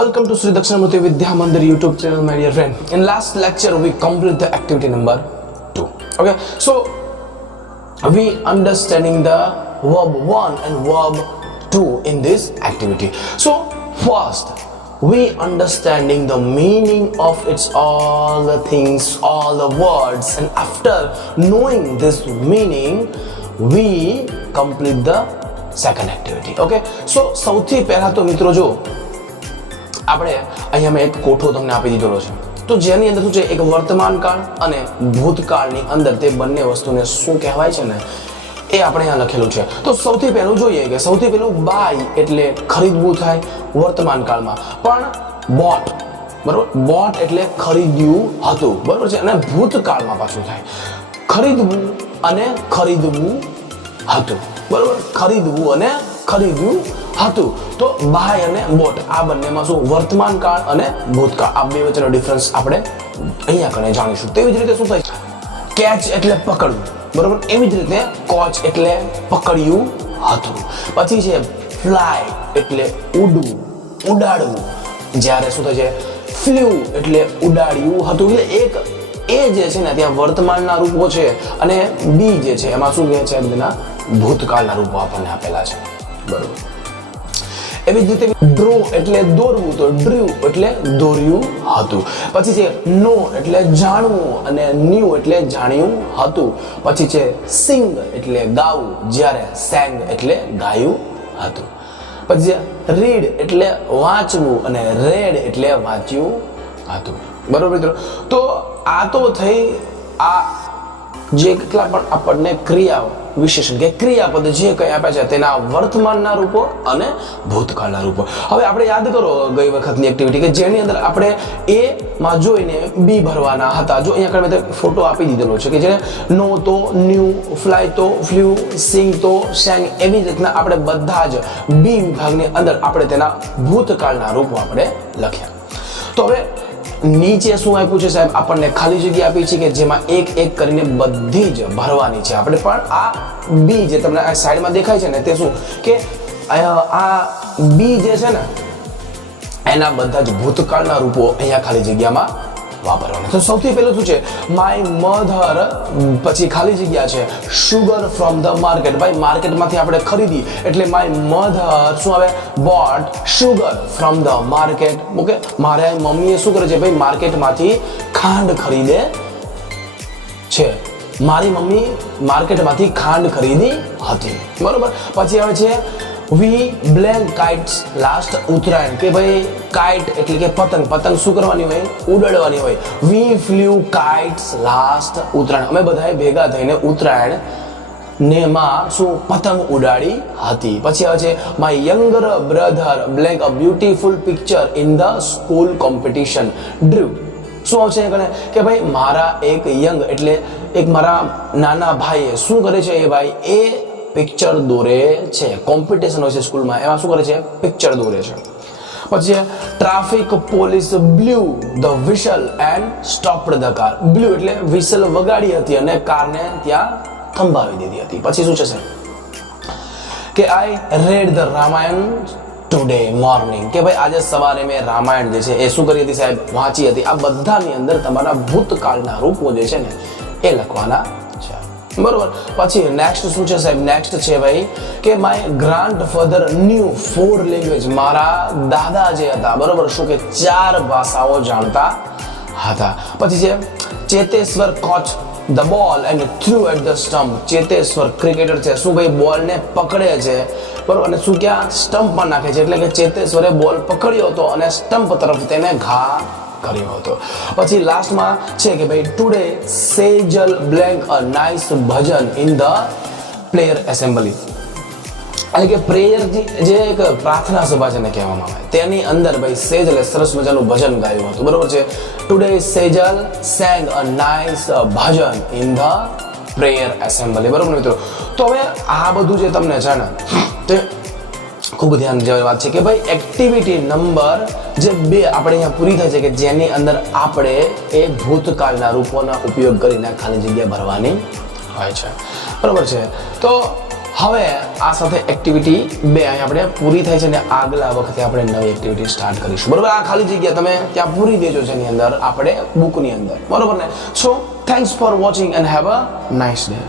Welcome to Sri Dakshinamurti Vidya Mandir YouTube channel, my dear friend. In last lecture, we complete the activity number 2. Okay, so we understanding the verb 1 and verb 2 in this activity. So first, we understanding the meaning of its all the things, all the words, and after knowing this meaning, we complete the second activity. Okay, so સૌથી પહેલા તો મિત્રો જો આપણે અહીંયા મેં એક કોઠો તમને આપી દીધેલો છે, તો જેની અંદર શું છે, એક વર્તમાન કાળ અને ભૂતકાળની અંદર તે બંને વસ્તુને શું કહેવાય છે ને એ આપણે અહીંયા લખેલું છે. તો સૌથી પહેલું જોઈએ કે સૌથી પહેલું બાય એટલે ખરીદવું થાય વર્તમાન કાળમાં, પણ બોટ, બરોબર, બોટ એટલે ખરીદ્યું હતું, બરોબર છે, અને ભૂતકાળમાં પાછું થાય ખરીદવું અને ખરીદવું હતું, બરોબર, ખરીદવું અને ખરીદ્યું હતું. તો બાય અને બોટ આ બંનેમાં શું વર્તમાન કાળ અને ભૂતકાળ આ બે વચ્ચેનો ડિફરન્સ આપણે અહીંયા કણે જાણીશું. તેવી જ રીતે શું થાય, કેચ એટલે પકડવું, બરોબર, એવી જ રીતે કોચ એટલે પકડ્યું હતું. પછી છે ફ્લાય એટલે ઉડવું, ઉડાડવું, જ્યારે શું થાય છે ફ્લ્યુ એટલે ઉડાડ્યું હતું. એટલે એક એ જે છે ને ત્યાં વર્તમાનના રૂપો છે અને બી જે છે એમાં શું કહે છે તેના ભૂતકાળના રૂપો આપણને આપેલા છે, બરોબર. એવી જ રીતે ડ્રો એટલે દોરવું, તો ડ્રીવ એટલે દોર્યું હતું. પછી છે નો એટલે જાણવું અને ન્યુ એટલે જાણ્યું હતું. પછી છે સિંગ એટલે ગાવું, જ્યારે સેંગ એટલે ગાયું હતું. પછી છે રીડ એટલે વાંચવું અને રેડ એટલે વાંચ્યું હતું, બરોબર મિત્રો. તો આ તો થઈ આ જે કેટલા પણ આપણને ક્રિયાઓ વિશેષણ કે ક્રિયાપદ જે કંઈ આપ્યા છે તેના વર્તમાનના રૂપો અને ભૂતકાળના રૂપો. હવે આપણે યાદ કરો ગઈ વખતની એક્ટિવિટી કે જેની અંદર આપણે એ માં જોઈને બી ભરવાના હતા. જો અહીંયા આગળ મેં ફોટો આપી દીધેલો છે કે જેને નો તો ન્યુ, ફ્લાય તો ફ્લ્યુ, સિંગ તો સેંગ, એવી રીતના આપણે બધા જ બી વિભાગની અંદર આપણે તેના ભૂતકાળના રૂપો આપણે લખ્યા. તો હવે નીચે શું આપ્યું છે સાહેબ, આપણને ખાલી જગ્યા આપી છે કે જેમાં એક એક કરીને બધી જ ભરવાની છે આપણે. પણ આ બી જે તમને આ સાઈડમાં દેખાય છે ને તે શું કે આ બી જે છે ને એના બધા જ ભૂતકાળના રૂપો અહીંયા ખાલી જગ્યામાં વાપરવાના. તો સૌથી પહેલું શું છે, માય મધર, પછી ખાલી જગ્યા છે શુગર ફ્રોમ ધ માર્કેટ. ભાઈ માર્કેટમાંથી આપણે ખરીદી એટલે માય મધર શું આવે, boat sugar from the market. Okay, મારે મમ્મીએ શું કરે છે ભાઈ, માર્કેટમાંથી ખાંડ ખરીદે છે. મારી મમ્મી માર્કેટમાંથી ખાંડ ખરીદી હતી, બરોબર. પછી આવે છે વી બ્લેન્ક કાઇટ્સ લાસ્ટ ઉત્તરાયણ, કે ભાઈ કાઇટ એટલે કે પતંગ, પતંગ શું કરવાની હોય, ઉડાડવાની હોય. વી ફ્લ્યુ કાઇટ્સ લાસ્ટ ઉત્તરાયણ, અમે બધાએ ભેગા થઈને ઉત્તરાયણ ને માં શું પતંગ ઉડાડી હતી. પછી આવે છે my younger brother blank a beautiful picture in the school competition ડ્રીવ. શું આવશે કે ભાઈ મારા એક યંગ એટલે એક મારા નાના ભાઈએ શું કરે છે, એ ભાઈ એ પિક્ચર દોરે છે. કોમ્પિટિશન હોય છે સ્કૂલમાં, એમાં શું કરે છે, પિક્ચર દોરે છે. પછી traffic police blue the Vishal and stopped the car. Blue એટલે વિશલ વગાડી હતી અને કારને ત્યાં થંભાવી દીધી હતી. પછી શું છે કે I read the Ramayana today morning, કે ભાઈ આજે સવારે મેં રામાયણ જે છે એ શું કરી હતી સાહેબ, વાંચી હતી. આ બધાની અંદર તમારા ભૂતકાળના રૂપો જે છે ને એ લખવાના છે, બરોબર. પછી નેક્સ્ટ શું છે સાહેબ, નેક્સ્ટ છે ભાઈ કે my grand father new 4 language. મારા દાદા જે હતા, બરોબર, શું કે 4 ભાષાઓ જાણતા હતા. પછી છે Cheteshwar coach the ball and through at the stump. Cheteshwar cricketer છે, શું ભાઈ બોલને પકડે છે, બરોબર, અને શું ક્યાં સ્ટમ્પમાં નાખે છે. એટલે કે ચેતેશ્વરે બોલ પકડ્યો હતો અને સ્ટમ્પ તરફ તેને ઘા કર્યો હતો. પછી લાસ્ટમાં છે કે ભાઈ today Sejal blank a nice Bhajan in the prayer assembly. એટલે કે પ્રેયર જે એક પ્રાર્થના સભા છે ને કહેવામાં આવે, તેની અંદર ભાઈ સેજલે સરસ મજાનું ભજન ગાયું હતું, બરોબર છે. Today Sejal sang a nice Bhajan in the prayer assembly, બરોબર મિત્રો. તો હવે આ બધું જે તમને છે ને તે ખૂબ ધ્યાન જેવી વાત છે કે ભાઈ એક્ટિવિટી નંબર જે 2 આપણે અહીંયા પૂરી થાય છે કે જેની અંદર આપણે એ ભૂતકાળના રૂપોના ઉપયોગ કરીને ખાલી જગ્યા ભરવાની હોય છે, બરોબર છે. તો હવે આ સાથે એક્ટિવિટી 2 અહીં આપણે પૂરી થાય છે અને આગલા વખતે આપણે નવી એક્ટિવિટી સ્ટાર્ટ કરીશું, બરોબર. આ ખાલી જગ્યા તમે ત્યાં પૂરી દેજો જેની અંદર આપણે બુકની અંદર, બરોબર ને. સો thanks for watching and have a nice day.